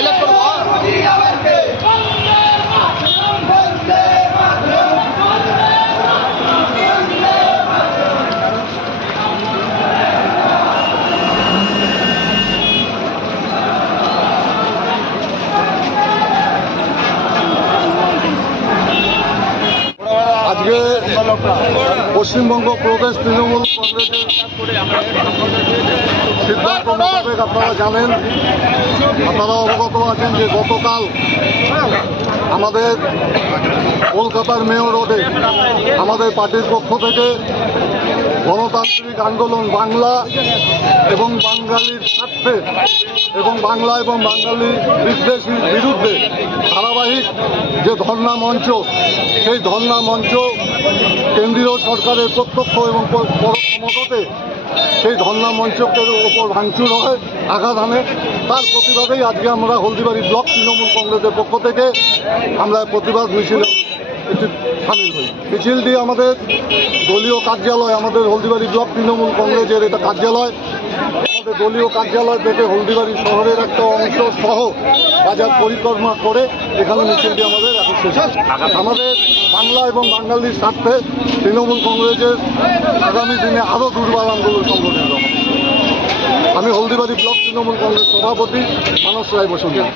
Highlight করবো আজকে পশ্চিমবঙ্গ প্রদেশ তৃণমূল কংগ্রেসের সিদ্ধান্ত মোতাবেক আপনারা জানেন, আপনারা অবগত আছেন যে গতকাল আমাদের কলকাতার মেয়র রোডে আমাদের পার্টির পক্ষ থেকে গণতান্ত্রিক আন্দোলন বাংলা এবং বাঙালির স্বার্থে এবং বাংলা এবং বাঙালি বিদ্বেষীর বিরুদ্ধে ধারাবাহিক যে ধর্ণা মঞ্চ, সেই ধর্ণা মঞ্চ কেন্দ্রীয় সরকারের প্রত্যক্ষ এবং পর- পরোক্ষ সেই ধর্ণা মঞ্চকের ওপর ভাঙচুর হয়, আঘাত আনে তার প্রতিবাদেই আজকে আমরা হলদিবাড়ি ব্লক তৃণমূল কংগ্রেসের পক্ষ থেকে আমরা প্রতিবাদ মিছিল সামিল হই। মিছিলটি আমাদের দলীয় কার্যালয়, আমাদের হলদিবাড়ি ব্লক তৃণমূল কংগ্রেসের এটা কার্যালয়। দলীয় কার্যালয় থেকে হলদিবাড়ি শহরের একটা অংশ সহ বাজার পরিক্রমা করে এখানে মিছিলটি আমাদের এখন শেষ আমাদের বাংলা এবং বাঙালির স্বার্থে তৃণমূল কংগ্রেসের আগামী দিনে আরও দুর্বল আন্দোলন সংগঠিত আমি হলদিবাড়ি ব্লক তৃণমূল কংগ্রেস সভাপতি মানস রায় বসুন্ধরা